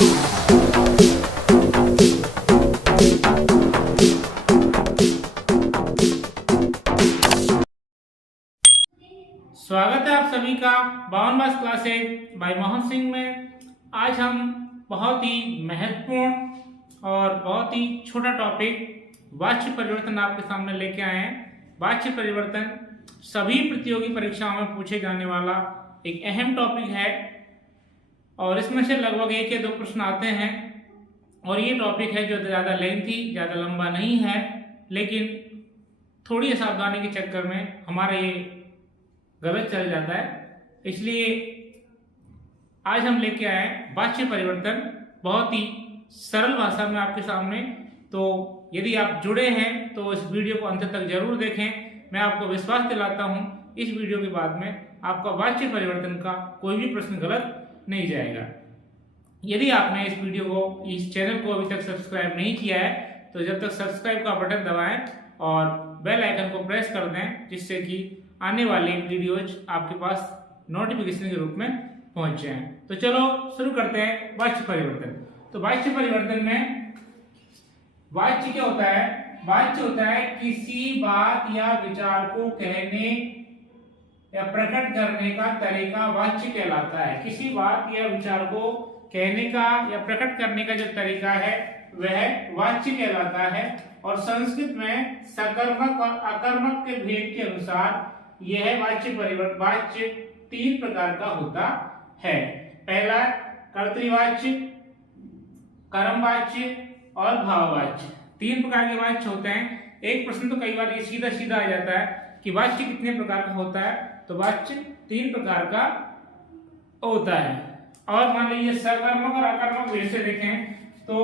स्वागत है आप सभी का 52वां क्लास है बाय मोहन सिंह में। आज हम बहुत ही महत्वपूर्ण और बहुत ही छोटा टॉपिक वाच्य परिवर्तन आपके सामने लेके आए हैं। वाच्य परिवर्तन सभी प्रतियोगी परीक्षाओं में पूछे जाने वाला एक अहम टॉपिक है और इसमें से लगभग 1 या 2 प्रश्न आते हैं। और ये टॉपिक है जो ज़्यादा लेंथी, ज़्यादा लंबा नहीं है, लेकिन थोड़ी सावधानी के चक्कर में हमारा ये गलत चल जाता है। इसलिए आज हम लेके आए वाच्य परिवर्तन बहुत ही सरल भाषा में आपके सामने। तो यदि आप जुड़े हैं तो इस वीडियो को अंत तक जरूर देखें। मैं आपको विश्वास दिलाता हूं इस वीडियो के बाद में आपका वाच्य परिवर्तन का कोई भी प्रश्न गलत नहीं जाएगा। यदि आपने इस वीडियो को, इस चैनल को अभी तक सब्सक्राइब नहीं किया है तो जब तक सब्सक्राइब का बटन दबाएं और बेल आइकन को प्रेस कर दें, जिससे कि आने वाले वीडियोज आपके पास नोटिफिकेशन के रूप में पहुंच जाएं। तो चलो शुरू करते हैं वाच्य परिवर्तन। तो वाच्य परिवर्तन में वाच्य क्या होता है? वाच्य होता है किसी बात या विचार को कहने या प्रकट करने का तरीका वाच्य कहलाता है। किसी बात या विचार को कहने का या प्रकट करने का जो तरीका है वह वाच्य कहलाता है। और संस्कृत में सकर्मक और अकर्मक के भेद के अनुसार यह वाच्य परिवर्तन वाच्य 3 प्रकार का होता है। पहला कर्तृवाच्य, कर्मवाच्य और भाववाच्य। 3 प्रकार के वाच्य होते हैं। एक प्रश्न तो कई बार ये सीधा सीधा आ जाता है कि वाच्य कितने प्रकार का होता है। तो वाच्य 3 प्रकार का होता है। और मान लीजिए सकर्मक और अकर्मक भेद से देखें तो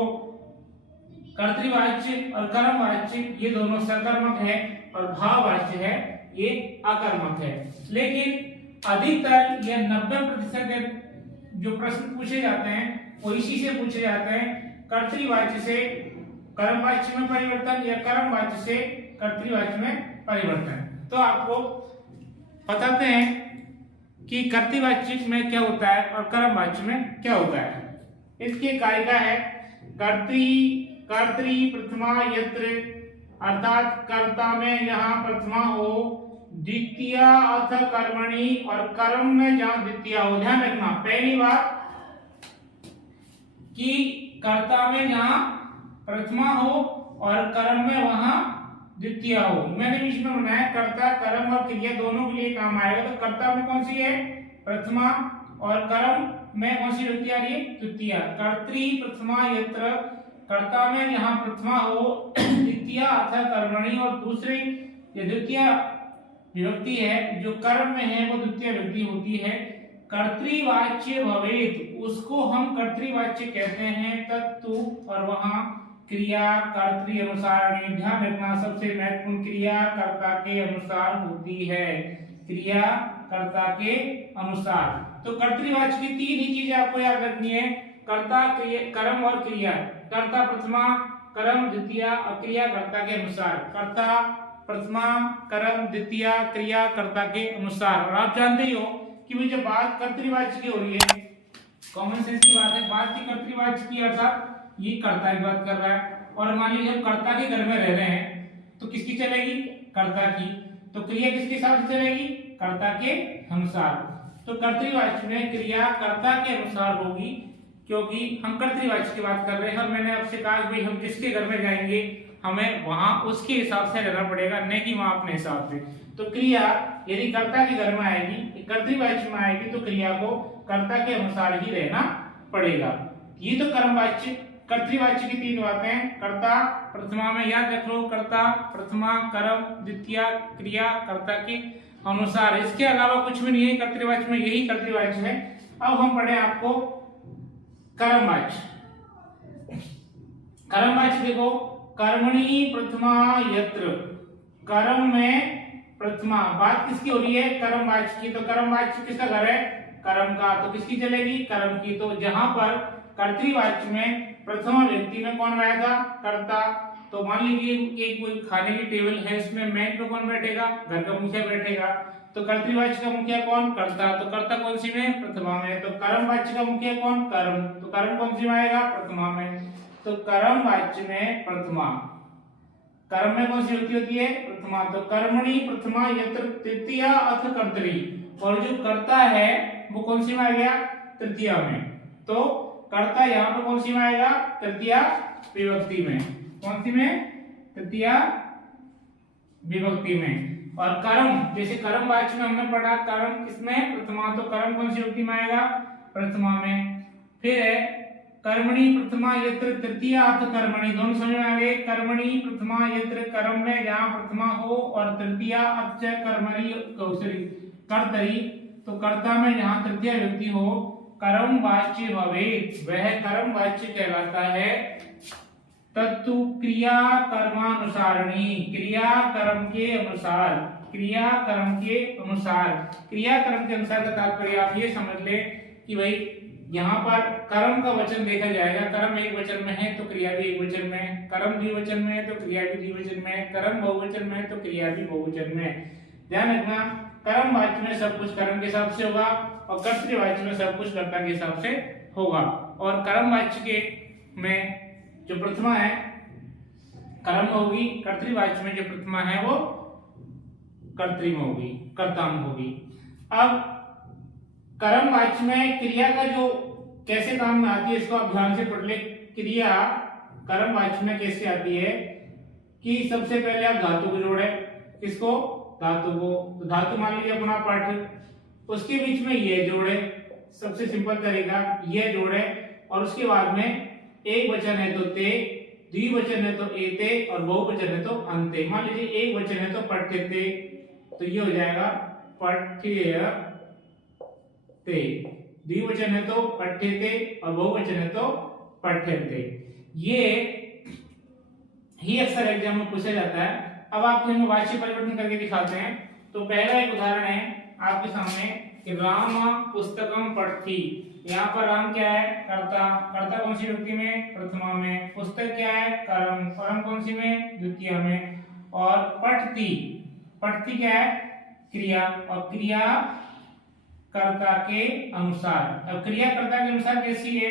कर्तृवाच्य और कर्मवाच्य ये दोनों सकर्मक है और भाववाच्य है ये अकर्मक है। लेकिन अधिकतर यह 90% जो प्रश्न पूछे जाते हैं वो इसी से पूछे जाते हैं, कर्तृवाच्य से कर्मवाच्य में परिवर्तन या कर्मवाच्य से कर्तृवाच्य में परिवर्तन। तो आपको बताते हैं कि कर्तृवाच्य में क्या होता है और कर्मवाच्य में क्या होता है। इसकी कारिका है कर्तृ प्रथमा यत्र, अर्थात कर्ता में जहां प्रथमा हो, द्वितीय अर्थ कर्मणि और कर्म में जहां द्वितीय हो। ध्यान रखना पहली बात कि कर्ता में जहां प्रथमा हो और कर्म में वहां द्वितीय हो। मैंने बीच में बनाया कर्ता, कर्म और क्रिया दोनों के लिए काम आएगा। तो कर्ता में कौन सी है? प्रथमा, और कर्म में कौन सी द्वितीय आ रही है? द्वितीय। कर्तृ प्रथमा यत्र, कर्ता में जहां प्रथमा हो, द्वितीय अथ कर्मणि, और दूसरी द्वितीय विभक्ति है जो कर्म में है वो द्वितीय विभक्ति होती है। कर्तृवाच्य भवेत, उसको हम कर्तृवाच्य कहते हैं तत्तु, और वहां क्रिया कर्तृ अनुसार। ध्यान रखना सबसे महत्वपूर्ण क्रिया कर्ता के अनुसार होती है। क्रिया कर्ता के अनुसार। तो कर्तृवाच्य की 3 ही चीजें आपको याद रखनी है, कर्ता, कर्म और क्रिया। कर्ता प्रथमा, कर्म द्वितीय और क्रिया कर्ता के अनुसार। कर्ता प्रथमा, कर्म द्वितीय, क्रिया कर्ता के अनुसार। और आप जानते ही हो कि वो जब बात कर्तृवाच्य की हो रही है, कॉमन सेंस की बात है, बात की कर्तृवाच्य की अर्थात ये कर्ता की बात कर रहा है। और मान लीजिए हम कर्ता के घर में रह रहे हैं तो किसकी चलेगी? कर्ता की। तो क्रिया किसके हिसाब से चलेगी? कर्ता के अनुसार। तो कर्तृवाच्य में क्रिया कर्ता के अनुसार होगी, क्योंकि हम कर्तृवाच्य की बात कर रहे हैं। और मैंने आपसे कहा कि हम जिसके घर में जाएंगे हमें वहां उसके हिसाब से रहना पड़ेगा, नहीं कि वहां अपने हिसाब से। तो क्रिया यदि कर्ता के घर में आएगी, कर्तृवाच्य में आएगी, तो क्रिया को कर्ता के अनुसार ही रहना पड़ेगा। ये तो कर्मवाच्य। कर्तृवाच्य की 3 बातें, कर्ता प्रथमा में याद रख लो, कर्ता प्रथमा, कर्म द्वितीय, क्रिया कर्ता के अनुसार। इसके अलावा कुछ भी नहीं है कर्तृवाच्य में, यही कर्तृवाच्य है। अब हम पढ़े आपको कर्मवाच्य। कर्मवाच्य देखो, कर्मणि प्रथमा यत्र, कर्म में प्रथमा। बात किसकी हो रही है? कर्मवाच्य की। तो कर्मवाच्य किसका घर है? कर्म का। तो किसकी चलेगी? कर्म की। तो जहां पर कर्तृवाच्य में प्रथम व्यक्ति में कौन आया था? कर्ता। तो मान लीजिए एक कोई खाने की टेबल है, इसमें मेन पे कौन बैठेगा? घर का मुखिया बैठेगा। तो कर्तृवाच्य का मुखिया कौन? कर्ता। तो कर्ता कौन सी में? प्रथमा में। तो कर्मवाच्य का मुखिया कौन? कर्म। तो कर्म कौन सी में आएगा? प्रथमा में। तो कर्मवाच्य में प्रथमा। कर्म में कौन सी विभक्ति होती है? प्रथमा। तो कर्मणि प्रथमा यत्र तृतीया अथ कर्तरि, और जो कर्ता है वो कौन सी में आ गया? तृतीया में। तो कर्ता यहाँ पर कौन सी में आएगा? तृतीया विभक्ति में। कौन सी में? तृतीया विभक्ति में। और कर्म, जैसे कर्मवाच्य में हमने पढ़ा, कर्म किसमें? प्रथमा। तो कर्म कौन सी विभक्ति में आएगा? प्रथमा में। फिर है कर्मणि प्रथमा यत्र तृतीया अथ कर्मणि, दोनों समझ में आ गए। कर्मणि प्रथमा यत्र, कर्म में जहाँ प्रथमा हो, और तृतीया अथ कर्मणि कर्तरि, तो कर्ता में जहाँ तृतीया विभक्ति हो, कर्मवाच्य भवेत्, वह कर्मवाच्य कहलाता है। तत्तु क्रिया कर्मानुसारिणी, क्रिया कर्म के अनुसार, क्रिया कर्म के अनुसार। क्रिया कर्म के अनुसार का तात्पर्य आप ये समझ ले कि भाई यहाँ पर कर्म का वचन देखा जाएगा। कर्म एक वचन में है तो क्रिया भी एक वचन में है, कर्म द्विवचन में है तो क्रिया भी द्विवचन में है, कर्म बहुवचन में है तो क्रिया भी बहुवचन में है। ध्यान रखना, कर्मवाच्य में सब कुछ कर्म के हिसाब से होगा, और कर्तृवाच्य में सब कुछ कर्ता के हिसाब से होगा। और कर्मवाच्य के में जो प्रथमा है कर्म होगी, कर्तृवाच्य में जो प्रथमा है वो कर्तृ में होगी, कर्ता में होगी। अब कर्मवाच्य में क्रिया का जो कैसे काम में आती है इसको आप ध्यान से पढ़ ले। क्रिया कर्मवाच्य में कैसे आती है कि सबसे पहले आप धातु को जोड़े। किसको? धातु को। तो धातु मान लीजिए अपना पठ, उसके बीच में ये जोड़े, सबसे सिंपल तरीका ये जोड़े, और उसके बाद में एक वचन है तो ते, द्विवचन है तो एते, और बहुवचन है तो अन्ते। मान लीजिए एक वचन है तो पठ्यते, तो ये हो जाएगा पठ्यते, द्विवचन है तो पठ्यते, और बहुवचन है तो पठ्यन्ते। ये अक्सर एग्जाम में पूछा जाता है। अब आपको इनमें वाच्य परिवर्तन करके दिखाते हैं। तो पहला एक उदाहरण है आपके सामने कि राम पुस्तकम पठति। यहाँ पर राम क्या है? कर्ता। कर्ता कौन सी विभक्ति में? प्रथमा में। पुस्तक क्या है? कर्म। कर्म कौन सी में? द्वितीया में। और पठति, पठति क्या है? क्रिया। और क्रिया कर्ता के अनुसार। अब क्रिया कर्ता के अनुसार कैसी है?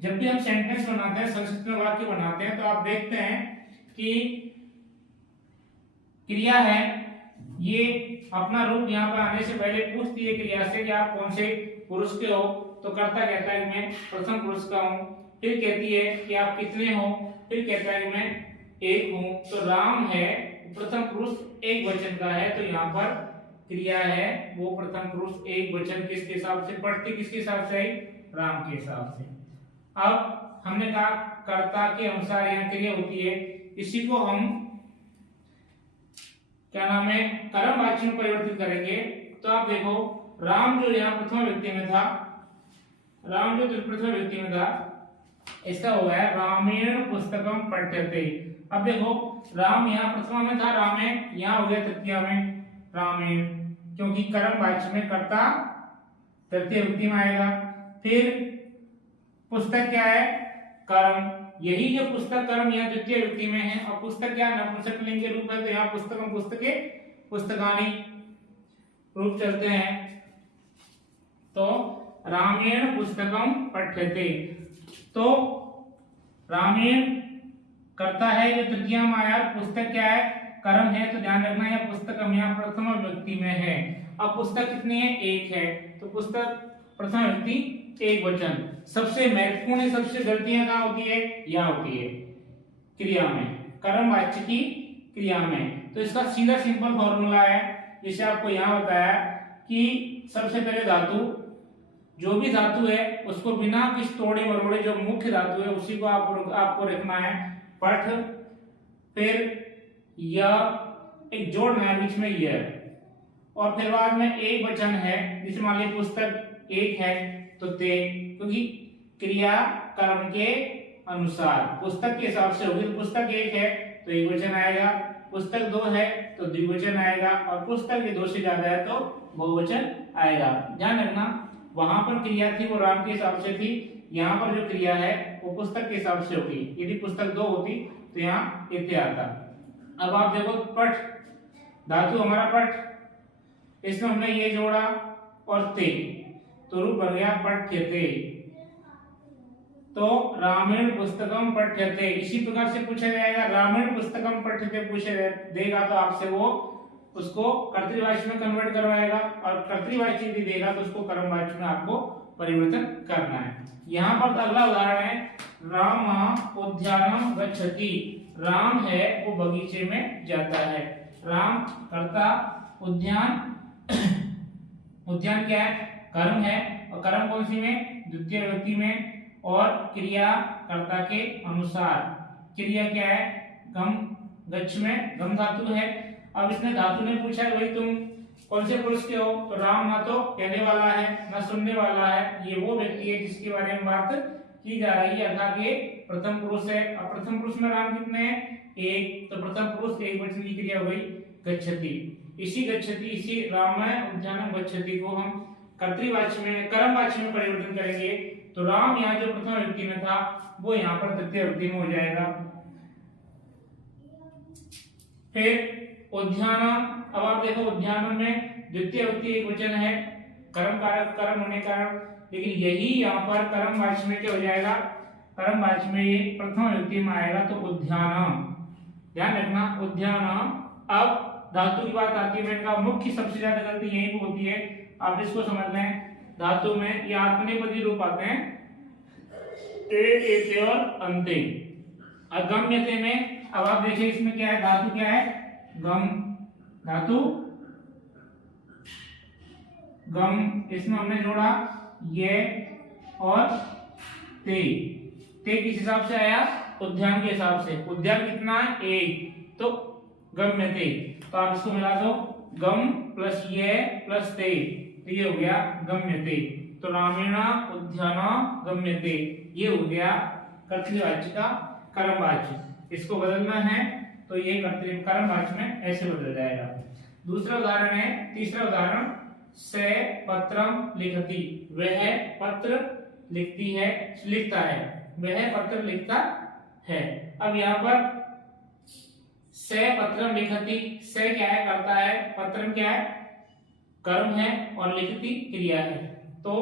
जब भी हम सेंटेंस बनाते हैं, संस्कृत में वाक्य बनाते हैं, तो आप देखते हैं कि क्रिया है, ये अपना रूप यहाँ पर आने से पहले पूछती है क्रिया से कि आप कौन से पुरुष के हो। तो कर्ता कहता है कि मैं प्रथम पुरुष का हूँ। फिर कहती है कि आप कितने हो। फिर कहता है कि मैं एक हूँ। तो राम है, प्रथम पुरुष एक वचन का है, तो यहाँ पर क्रिया है वो प्रथम पुरुष एक वचन किसके हिसाब से? पठति किसके हिसाब से आई? राम के हिसाब से। अब हमने कहा कर्ता के अनुसार यहाँ क्रिया होती है, इसी को हम क्या नाम है? कर्मवाच्य में परिवर्तित करेंगे। तो आप देखो, राम जो यहाँ प्रथम व्यक्ति में था, राम जो प्रथम व्यक्ति में था, इसका हो गया रामेण पुस्तकम पठ्यते। अब देखो, राम यहाँ प्रथमा में था, रामेण यहाँ हो गया तृतीया में रामेण, क्योंकि कर्मवाच्य में कर्ता तृतीय व्यक्ति में आएगा। फिर पुस्तक क्या है? कर्म। यही जो पुस्तक कर्म यहाँ द्वितीय व्यक्ति में है, और पुस्तक क्या नपुंसक लिंग के रूप है, तो यहाँ पुस्तकम पुस्तके पुस्तकानि रूप चलते हैं। तो रामेण पुस्तकम पठ्यते। तो रामेण कर्ता है जो तृतीया में आया, पुस्तक क्या है? कर्म है। तो ध्यान रखना यह पुस्तकम यहाँ प्रथम व्यक्ति में है। अब पुस्तक कितनी है? एक है। तो पुस्तक प्रथम व्यक्ति एक वचन। सबसे महत्वपूर्ण, सबसे गलतियां कहाँ होती है? यहाँ होती है क्रिया में, कर्मवाच्य की क्रिया में। तो इसका सीधा सिंपल फॉर्मूला है, जिसे आपको यहाँ बताया कि सबसे पहले धातु, जो भी धातु है उसको बिना किस तोड़े मरोड़े, जो मुख्य धातु है उसी को आपको रखना है पठ। फिर यह एक जोड़ना है बीच में यह, और फिर बाद में एक वचन है, जिसे मान लीजिए पुस्तक एक है तो ते, क्योंकि क्रिया कर्म के अनुसार पुस्तक के हिसाब से होगी। तो पुस्तक एक है तो एक वचन आएगा, पुस्तक दो है तो द्विवचन आएगा, और पुस्तक के दो से ज्यादा है तो बहुवचन आएगा। ध्यान रखना, वहां पर क्रिया थी वो राम के हिसाब से थी, यहाँ पर जो क्रिया है वो पुस्तक के हिसाब से होगी। यदि पुस्तक दो होती तो यहाँ इत्ते आता। अब आप देखो, पठ धातु हमारा पठ, इसमें हमने ये जोड़ा और ते, तो रूप बन गया पठ्यते। तो रामायण पुस्तकम पठ्यते। इसी प्रकार से पूछा जाएगा रामायण पुस्तकम पठ्यते पूछे देगा तो आपसे वो उसको कर्तृवाची में कन्वर्ट करवाएगा, और कर्तृवाची यदि देगा तो उसको कर्मवाची में आपको परिवर्तन करना है। यहाँ पर अगला उदाहरण है राम उद्यानम गच्छति। राम है वो बगीचे में जाता है। राम कर्ता, उद्यान उद्यान क्या है? कर्म है, और कर्म कौन सी में? द्वितीय विभक्ति में, और क्रिया कर्ता के अनुसार। क्रिया क्या है? गम, गच्छ में गम धातु है। अब इसने धातु ने पूछा भाई तुम कौन से पुरुष के हो? तो राम ना तो कहने वाला है ना सुनने वाला है, ये वो व्यक्ति है जिसके बारे में बात की जा रही है, अर्थात ये प्रथम पुरुष है। अब प्रथम पुरुष में राम कितने हैं? एक, तो प्रथम पुरुष एक वचन की क्रिया हो गई गच्छति। इसी गच्छति, इसी राम उद्यानम गच्छति को हम कर्तृवाची में कर्मवाची में परिवर्तन करेंगे। तो राम यहाँ जो प्रथम व्यक्ति में था वो यहाँ पर तृतीय व्यक्ति में हो जाएगा। फिर उद्यानम, अब आप देखो उद्यानम में द्वितीय व्यक्ति एक वचन है, कर्म कारक कर्म होने कारण, लेकिन यही यहाँ पर कर्मवाची में क्या हो जाएगा? कर्मवाची में ये प्रथम व्यक्ति में आएगा, तो उद्यानम। ध्यान रखना उद्यानम। अब धातु की बात आती है, मैंने कहा मुख्य सबसे ज्यादा गलती यहीं पे होती है, आप इसको समझ लें। धातु में ये आत्मनेपदी रूप आते हैं ए, एते और अंते। अगम्यते में अब आप देखिए इसमें क्या है? धातु क्या है? गम धातु, गम, इसमें हमने जोड़ा ये और ते। ते किस हिसाब से आया? उद्यान के हिसाब से। उद्यान कितना है? एक, तो गम्यते। तो आप इसको मिला दो, गम प्लस ये प्लस ते, तो ये हो गया गम्यते। तो रामेण उद्यान गम्यते, ये हो गया कर्तृवाची का कर्मवाची। इसको बदलना है तो ये कर्मवाची में ऐसे बदल जाएगा। दूसरा उदाहरण है, तीसरा उदाहरण, से पत्रम लिखती। वह पत्र लिखती है, लिखता है, वह पत्र लिखता है। अब यहाँ पर से पत्रम लिखती, से क्या है? करता है, पत्रम क्या है? कर्म है, और लिखती क्रिया है। तो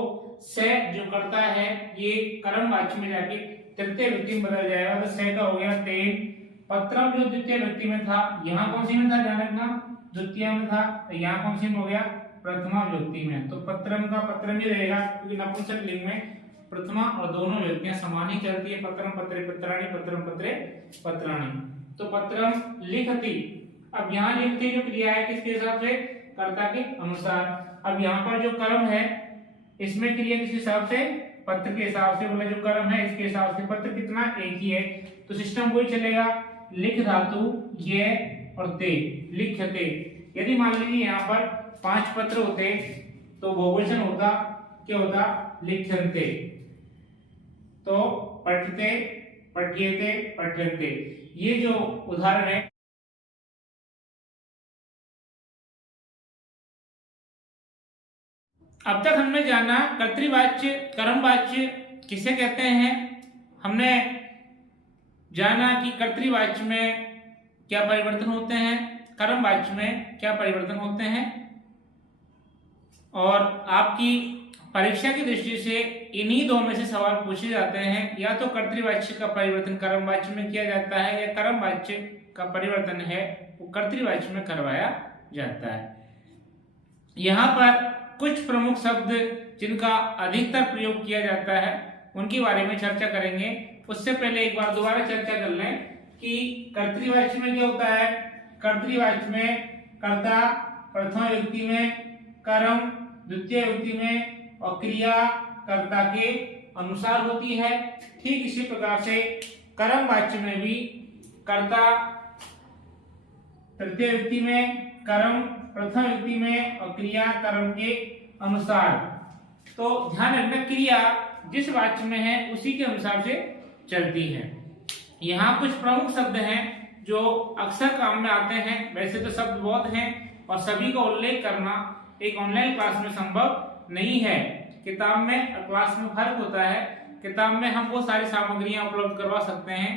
से जो करता है ये कर्मवाची में जाके तृतीय व्यक्ति में बदल जाएगा, तो से का हो गया ते। पत्रम जो द्वितीय व्यक्ति में था, यहाँ कौन सी में था? ध्यान रखना द्वितीय में था, तो यहाँ कौन सी में हो गया? प्रथमा व्यक्ति में। तो पत्रम का पत्रम ही रहेगा, क्योंकि नपुंसक लिंग में प्रथमा और दोनों व्यक्तियां समान ही चलती है। पत्रम पत्रे पत्राणि, पत्रम पत्रे पत्राणि। तो पत्रम लिखती। अब यहाँ लिखती जो क्रिया है किसके हिसाब से? कर्ता के अनुसार। अब यहाँ पर जो कर्म है इसमें क्रिया किस हिसाब से? पत्र के हिसाब से, बोले जो कर्म है इसके हिसाब से। पत्र कितना? एक ही है, तो सिस्टम वही चलेगा। लिख धातु ये और ते, लिखते। यदि मान लीजिए यहाँ पर 5 पत्र होते तो बहुवचन होता, क्या होता? लिखन्ते। तो पठते, पठ्यते, पठ्यन्ते। ये जो उदाहरण है, अब तक हमने जाना कर्तृवाच्य कर्मवाच्य किसे कहते हैं। हमने जाना कि कर्तृवाच्य में क्या परिवर्तन होते हैं, कर्मवाच्य में क्या परिवर्तन होते हैं, और आपकी परीक्षा की दृष्टि से इन्हीं दो में से सवाल पूछे जाते हैं। या तो कर्तृवाच्य का परिवर्तन कर्मवाच्य में किया जाता है, या कर्मवाच्य का परिवर्तन है वो कर्तृवाच्य में करवाया जाता है। यहाँ पर कुछ प्रमुख शब्द जिनका अधिकतर प्रयोग किया जाता है उनके बारे में चर्चा करेंगे। उससे पहले एक बार दोबारा चर्चा कर लें कि कर्तृवाच्य में क्या होता है। कर्तृवाच्य में कर्ता प्रथम व्यक्ति में, कर्म द्वितीय व्यक्ति में, और क्रिया कर्ता के अनुसार होती है। ठीक इसी प्रकार से कर्मवाच्य में भी कर्ता तृतीय व्यक्ति में, कर्म प्रथम व्यक्ति में, और क्रिया कर्म के अनुसार। तो ध्यान रखना क्रिया जिस वाच्य में है उसी के अनुसार से चलती है। यहाँ कुछ प्रमुख शब्द हैं जो अक्सर काम में आते हैं। वैसे तो शब्द बहुत हैं और सभी का उल्लेख करना एक ऑनलाइन क्लास में संभव नहीं है। किताब में क्लास में फर्क होता है, किताब में हम वो सारी सामग्रियां उपलब्ध करवा सकते हैं,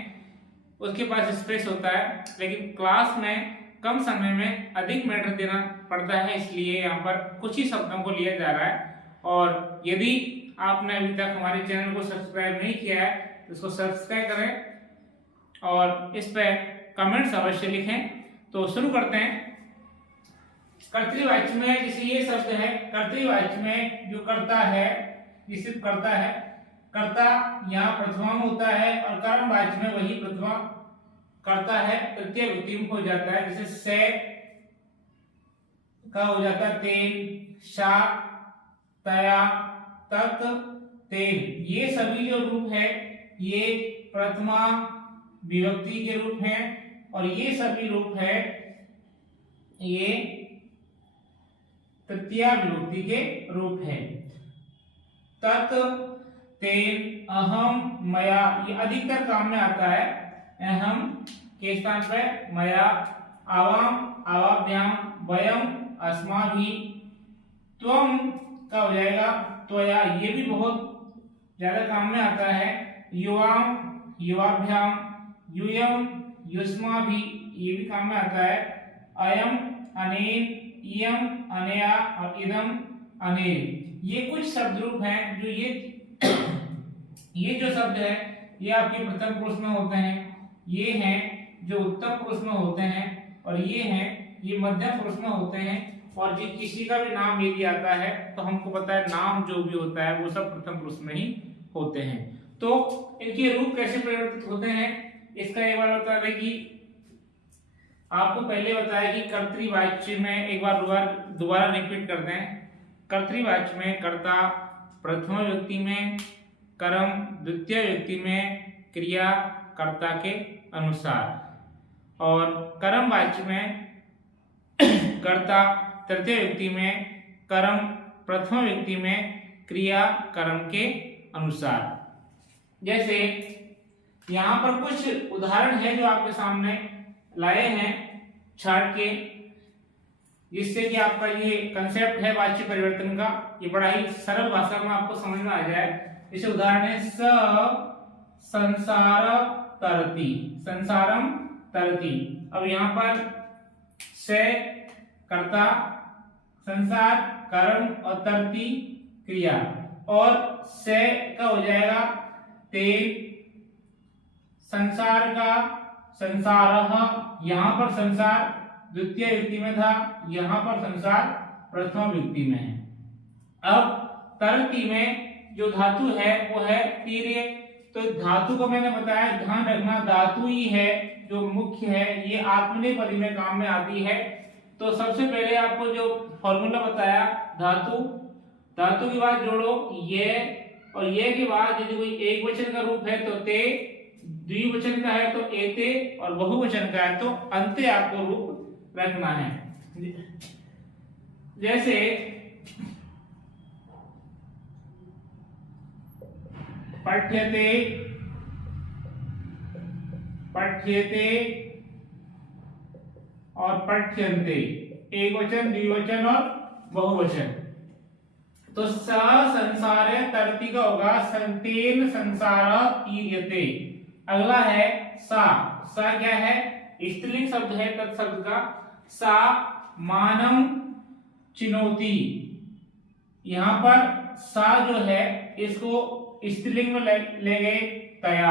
उसके पास स्पेस होता है, लेकिन क्लास में कम समय में अधिक मैटर देना पड़ता है, इसलिए यहाँ पर कुछ ही शब्दों को लिया जा रहा है। और यदि आपने अभी तक हमारे चैनल को सब्सक्राइब नहीं किया है तो इसको सब्सक्राइब करें और इस पर कमेंट्स अवश्य लिखें। तो शुरू करते हैं। कर्तृवाच्य में जैसे ये शब्द है, कर्तृवाच्य में जो कर्ता है, जिसे कर्ता है, कर्ता यहाँ प्रथमा में होता है और कर्मवाच्य में वही प्रथमा करता है तृतीय व्यक्ति में हो जाता है। जैसे से का हो जाता है तेन, शा, तया, तत, तेन। ये सभी जो रूप है ये प्रथमा विभक्ति के रूप हैं और ये सभी रूप है ये तृतीया विभक्ति के रूप है। तत, तेन, अहम, मया ये अधिकतर काम में आता है। अहम के स्थान पर मया, आवाम, आवाभ्याम, वयम, अस्माभि, त्वम का हो जाएगा त्वया, ये भी बहुत ज्यादा काम में आता है। युवाम, युवाभ्याम, यूयम, युष्माभि ये भी काम में आता है। अयम, अनेन, इयम, अनया और इदम, अनेन। ये कुछ शब्द रूप हैं जो ये जो शब्द है ये आपके प्रथम पुरुष में होते हैं, ये हैं जो उत्तम पुरुष में होते हैं और ये हैं ये मध्यम पुरुष में होते हैं। और जो किसी का भी नाम यदि आता है तो हमको पता है नाम जो भी होता है वो सब प्रथम पुरुष में ही होते हैं। तो इनके रूप कैसे परिवर्तित होते हैं इसका एक बार बता दें कि आपको पहले बताया कि कर्तृवाच्य में एक बार दोबारा रिपीट करते हैं। कर्तृवाच्य में कर्ता प्रथम व्यक्ति में, कर्म द्वितीय व्यक्ति में, क्रिया कर्ता के अनुसार। और कर्मवाच्य में कर्ता तृतीय व्यक्ति में, कर्म प्रथम व्यक्ति में, क्रिया कर्म के अनुसार। जैसे यहाँ पर कुछ उदाहरण है जो आपके सामने लाए हैं छाट के, जिससे कि आपका ये कंसेप्ट है वाच्य परिवर्तन का ये बड़ा ही सरल भाषा में आपको समझ में आ जाए। जैसे उदाहरण है स संसार तरति, संसारम तरति। अब यहाँ पर से कर्ता, संसार कर्म और तरति क्रिया, और से का हो जाएगा ते, संसार का संसारः, यहाँ पर संसार द्वितीय व्यक्ति में था, यहाँ पर संसार प्रथम व्यक्ति में है। अब तरति में जो धातु है वो है तीर्य। तो धातु को मैंने बताया ध्यान रखना धातु ही है जो मुख्य है, ये आत्मनेपदी में काम में आती है। तो सबसे पहले आपको जो फॉर्मूला बताया धातु, धातु के बाद जोड़ो ये, और ये के बाद यदि कोई एक वचन का रूप है तो ते, द्विवचन का है तो एते, और बहुवचन का है तो अंते आपको रूप रखना है। जैसे पठ्यते, पठ्यते और पठ्यन्ते, एक वचन द्विवचन और बहुवचन। तो स संसारे तरति का होगा संतेन संसार तीर्यते। अगला है सा, सा क्या है स्त्रीलिंग शब्द है तत्शब्द का। सा मानम चिनोति, यहाँ पर सा जो है इसको स्त्रीलिंग में ले गए तया।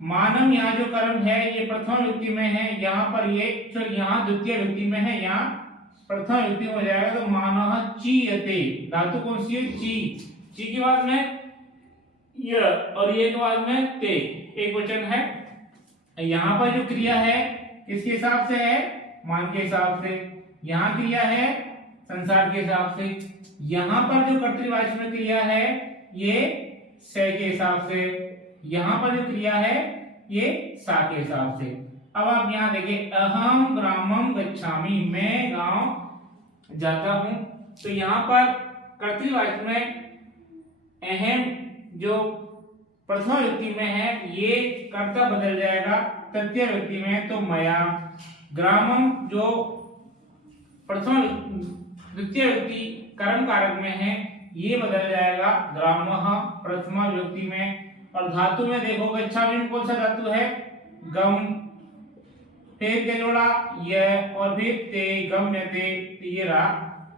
मानम यहाँ जो कर्म है ये प्रथम व्यक्ति में है, यहाँ पर ये यहाँ द्वितीय व्यक्ति में है, यहाँ प्रथम व्यक्ति में हो जाएगा। तो मानः चीयते, धातु कौन सी है ची, ची के बाद में य और ये के बाद में ते, एक वचन है। यहाँ पर जो क्रिया है किसके हिसाब से है मान के हिसाब से, यहाँ क्रिया है संसार के हिसाब से, यहाँ पर जो कर्तृवाच्य में क्रिया है ये से के हिसाब से, यहाँ पर जो क्रिया है ये सा के हिसाब से। अब आप यहाँ देखिए अहम ग्रामम गच्छामि, मैं गांव जाता हूं। तो यहाँ पर कर्तृवाच्य में अहम जो प्रथम व्यक्ति में है ये कर्ता बदल जाएगा तृतीय व्यक्ति में, तो मया। ग्रामम जो प्रथम द्वितीय व्यक्ति कर्म कारक में है ये बदल जाएगा ग्रामः प्रथमा व्यक्ति में। और धातु में देखो गच्छामि में कौन सा धातु है गम, फिर क्या जोड़ा य और फिर ते गम्यते, तो ये रहा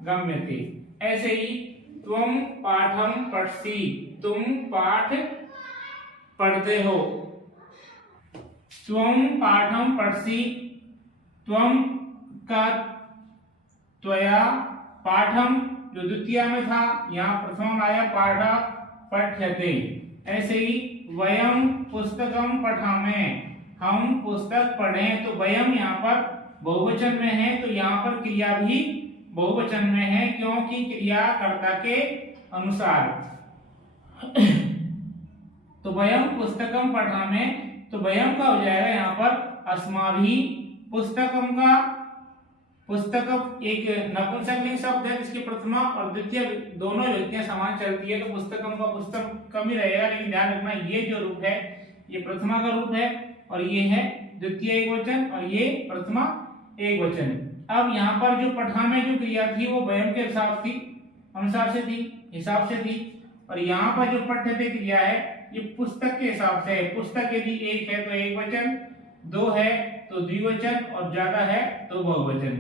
गम्यते। ऐसे ही त्वम पाठम पठसी, तुम पाठ पढ़ते हो। त्वम पाठम पठसी, त्वम का त्वया, पाठम जो द्वितीय में था यहाँ प्रथम आया पाठ पठ्यते। ऐसे ही वयम पुस्तकम पठामे, हम पुस्तक पढ़ें, तो वयम यहाँ पर बहुवचन में है, तो यहाँ पर क्रिया भी बहुवचन में है, क्योंकि क्रिया कर्ता के अनुसार। तो वयम पुस्तकम पठामे, तो वयम का हो जाएगा यहाँ पर अस्माभि, पुस्तकम का, पुस्तक एक नपुंसकलिंग शब्द है जिसकी प्रथमा और द्वितीय दोनों विभक्तियां समान चलती है, तो पुस्तकम का पुस्तक कम ही रहेगा, लेकिन ध्यान रखना ये जो रूप है ये प्रथमा का रूप है और ये है द्वितीय एकवचन और ये प्रथमा एकवचन। अब यहाँ पर जो पठा में जो क्रिया थी वो वयम के अनुसार से थी, और यहाँ पर जो पठ्यते क्रिया है ये पुस्तक के हिसाब से है। पुस्तक यदि एक है तो एक वचन, दो है तो द्विवचन और ज्यादा है तो बहुवचन।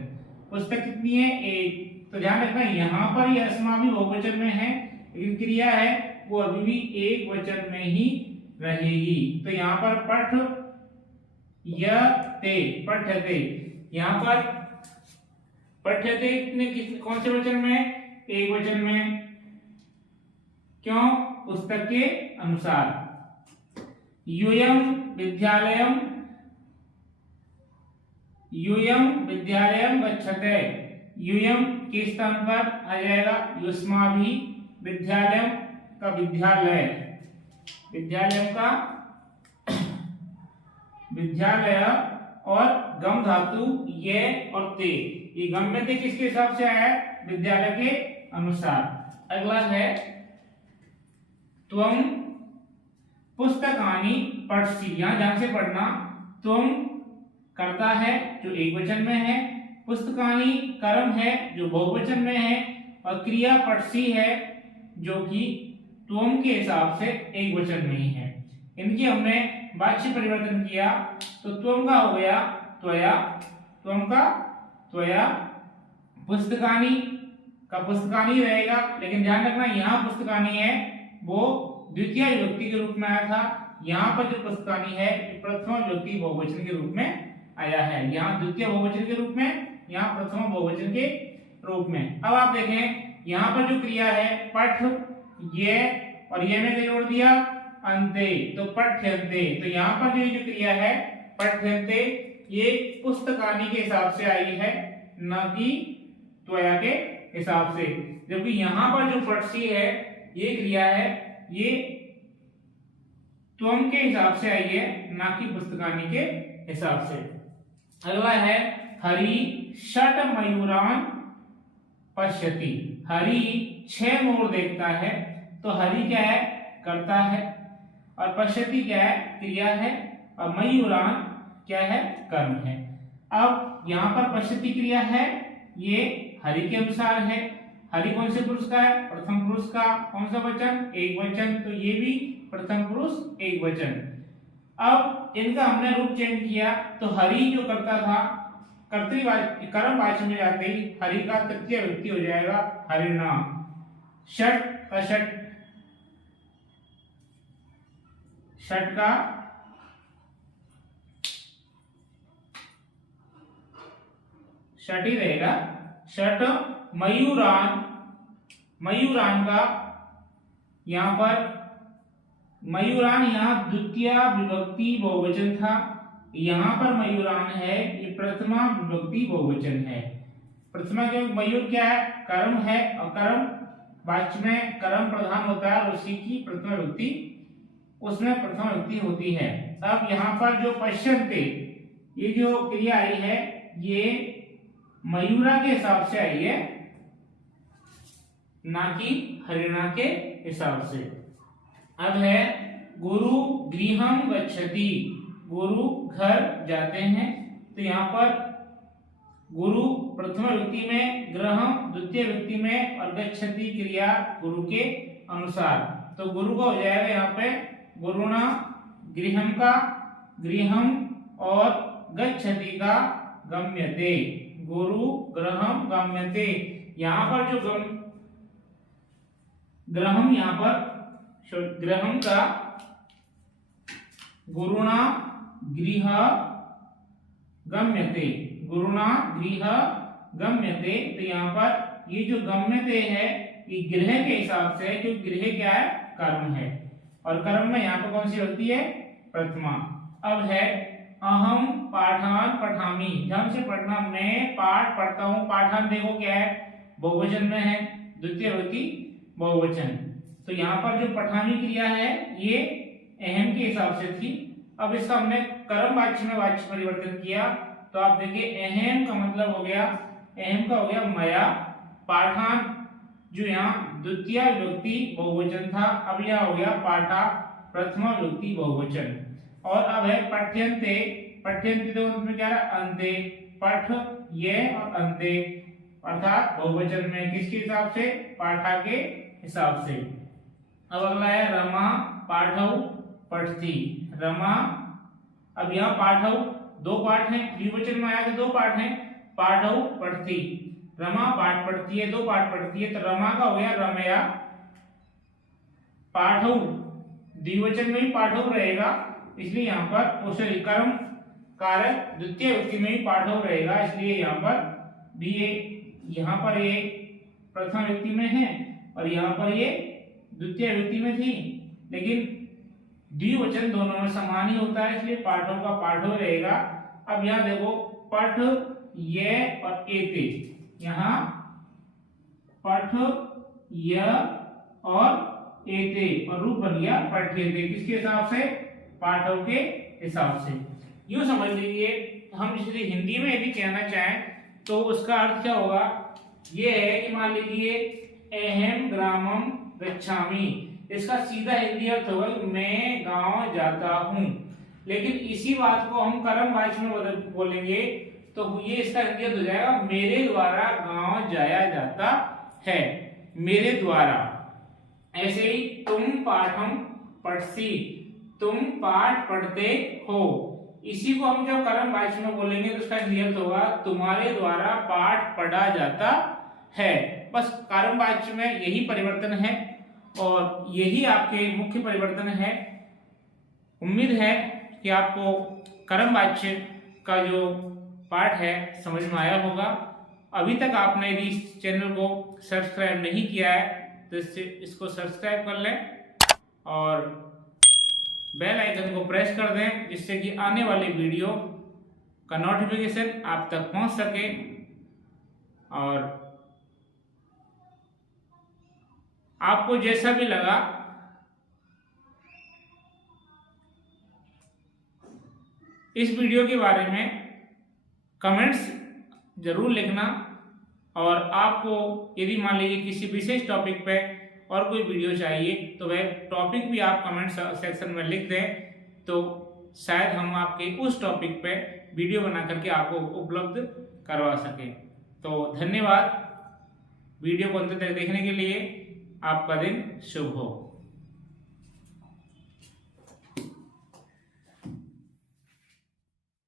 पुस्तक कितनी है? एक। तो ध्यान रखना यहाँ पर ये अस्मा भी बहुवचन में है, लेकिन क्रिया है वो अभी भी एक वचन में ही रहेगी। तो यहाँ पर पठ यते पठ्यते, यहाँ पर पठ्यते कौन से वचन में? एक वचन में। क्यों? पुस्तक के अनुसार। यूयम विद्यालयम, यूयम विद्यालयम गच्छते, यूयम के स्थान पर आ जाएगा युष्माभि, विद्यालयम का विद्यालय, विद्यालयम का विद्यालय, और गम धातु ये और ते, ये गम में ते किसके हिसाब से आया है? विद्यालय के अनुसार। अगला है त्वम पुस्तकानि पठसी, यहां ध्यान से पढ़ना। त्वम कर्ता है जो एक वचन में है, पुस्तकानि कर्म है जो बहुवचन में है, और क्रिया पठसी है जो कि त्वम के हिसाब से एक वचन में ही है। इनकी हमने वाच्य परिवर्तन किया तो त्वम का हो गया त्वया, त्वम का त्वया, पुस्तकानि का पुस्तकानि रहेगा, लेकिन ध्यान रखना यहाँ पुस्तकानि है वो द्वितीय विभक्ति के रूप में आया था, यहाँ पर जो पुस्तकानि है प्रथम विभक्ति बहुवचन के रूप में आया है। यहाँ द्वितीय बहुवचन के रूप में, यहाँ प्रथम बहुवचन के रूप में। अब आप देखें यहाँ पर जो क्रिया है पठ, ये और ये में जोड़ दिया अंते, तो पठ्यन्ते, तो यहाँ पर जो क्रिया है पठ्यन्ते ये पुस्तकानि के हिसाब से आई है, न कि त्वया के हिसाब से। जबकि यहाँ पर जो पठसी है ये क्रिया है ये त्वम के हिसाब से आई है, ना कि पुस्तकानि के हिसाब से। अगला है हरि षट मयूरान पश्यति, हरि 6 मोर देखता है, तो हरि क्या है? करता है, और पश्यति क्या है? क्रिया है, और मयूरान क्या है? कर्म है। अब यहाँ पर पश्यति क्रिया है ये हरि के अनुसार है। हरि कौन से पुरुष का है? प्रथम पुरुष का। कौन सा वचन? एक वचन, तो ये भी प्रथम पुरुष एक वचन। अब इनका हमने रूप चेंज किया, तो हरि जो करता था कर्तृवाचक कर्मवाचक में जाते ही हरि का तृतीय विभक्ति हो जाएगा हरिणा। षट का षट, षट का षट ही रहेगा। षट मयूरान, मयूरान का यहाँ पर मयूरान यहाँ द्वितीय विभक्ति बहुवचन था, यहाँ पर मयूरान है ये प्रथमा विभक्ति बहुवचन है। प्रथमा के मयूर क्या है? कर्म है, और कर्म वाच्य में कर्म प्रधान होता है और उसी की प्रथमा विभक्ति उसमें प्रथमा विभक्ति होती है। अब यहाँ पर जो पश्यन्ते ये जो क्रिया आई है ये मयूरा के हिसाब से आई है, ना कि हरिणा के हिसाब से। अब है गुरु गृहम गच्छति, गुरु घर जाते हैं, तो यहाँ पर गुरु प्रथम व्यक्ति में, ग्रहम द्वितीय व्यक्ति में, और गच्छति क्रिया गुरु के अनुसार। तो गुरु का हो जाएगा यहाँ पे गुरुणा, गृहम का गृहम और गच्छति का गम्यते, गुरु गृहम गम्यते। यहाँ पर जो ग्रहम, यहाँ पर ग्रहम का गुरुणा गृह गम्यते, गुरुणा गृह गम्यते। तो यहाँ पर ये जो गम्यते है ये गृह के हिसाब से, क्योंकि गृह क्या है, कर्म है, और कर्म में यहाँ पर कौन सी होती है, प्रथमा। अब है अहम पाठान पठामि, ध्यान से पढ़ना, मैं पाठ पढ़ता हूँ। पाठान देखो क्या है, बहुवचन में है, द्वितीय विभक्ति बहुवचन। तो यहाँ पर जो पठामी क्रिया है ये अहम के हिसाब से थी। अब इसका हमने कर्म वाच्य में वाच्य परिवर्तन किया, तो आप देखिए अहम का मतलब हो गया, अहम का हो गया मया। पाठान जो यहाँ द्वितीय विभक्ति बहुवचन था, अब यहाँ हो गया पाठा प्रथमा विभक्ति बहुवचन। और अब है पठ्यन्ते, पठ्यन्ते तो उसमें क्या है, अंते, पठ ये और अंते, अर्थात बहुवचन में किसके हिसाब से, पाठा के हिसाब से। अब अगला है रमा पाठौ पठती, रमा। अब यहाँ पाठौ दो पाठ हैं, द्विवचन में आया तो दो पाठ हैं, पाठौ पठती, रमा पाठ पढ़ती है, दो पाठ पढ़ती है, तो रमा का हो गया रमया। पाठौ द्विवचन में ही पाठौ रहेगा, इसलिए यहाँ पर सॉरी कर्म कारक द्वितीय विभक्ति में ही पाठौ रहेगा, इसलिए यहाँ पर भी ये, यहाँ पर ये प्रथम विभक्ति में है और यहाँ पर ये द्वितीय विभक्ति में थी, लेकिन द्विवचन दोनों में समान ही होता है, इसलिए पाठों का पाठो रहेगा। अब यहाँ देखो पठ ये और एते, यहाँ पठ य और एते और रूप बन गया पठ्यते, किसके हिसाब से, पाठों के हिसाब से। यूं समझ लीजिए, हम जिसे हिंदी में यदि कहना चाहें तो उसका अर्थ क्या होगा, ये है कि मान लीजिए अहम ग्रामम गच्छामि, इसका सीधा हिंदी अर्थ होगा मैं गांव जाता हूं। लेकिन इसी बात को हम कर्म वाच्य में बदल बोलेंगे तो ये इसका हिंदी अर्थ हो जाएगा मेरे द्वारा गांव जाया जाता है, मेरे द्वारा। ऐसे ही तुम पाठम पठसी, तुम पाठ पढ़ते हो, इसी को हम जब कर्म वाच्य में बोलेंगे तो उसका हिंदी अर्थ होगा तुम्हारे द्वारा पाठ पढ़ा जाता है। बस कर्म वाच्य में यही परिवर्तन है और यही आपके मुख्य परिवर्तन है। उम्मीद है कि आपको कर्म वाच्य का जो पाठ है समझ में आया होगा। अभी तक आपने यदि इस चैनल को सब्सक्राइब नहीं किया है तो इसको सब्सक्राइब कर लें और बेल आइकन को प्रेस कर दें, जिससे कि आने वाले वीडियो का नोटिफिकेशन आप तक पहुंच सके। और आपको जैसा भी लगा इस वीडियो के बारे में कमेंट्स जरूर लिखना, और आपको यदि मान लीजिए किसी विशेष टॉपिक पे और कोई वीडियो चाहिए तो वह टॉपिक भी आप कमेंट सेक्शन में लिख दें, तो शायद हम आपके उस टॉपिक पे वीडियो बना करके आपको उपलब्ध करवा सकें। तो धन्यवाद वीडियो को अंत तक देखने के लिए। आपका दिन शुभ हो।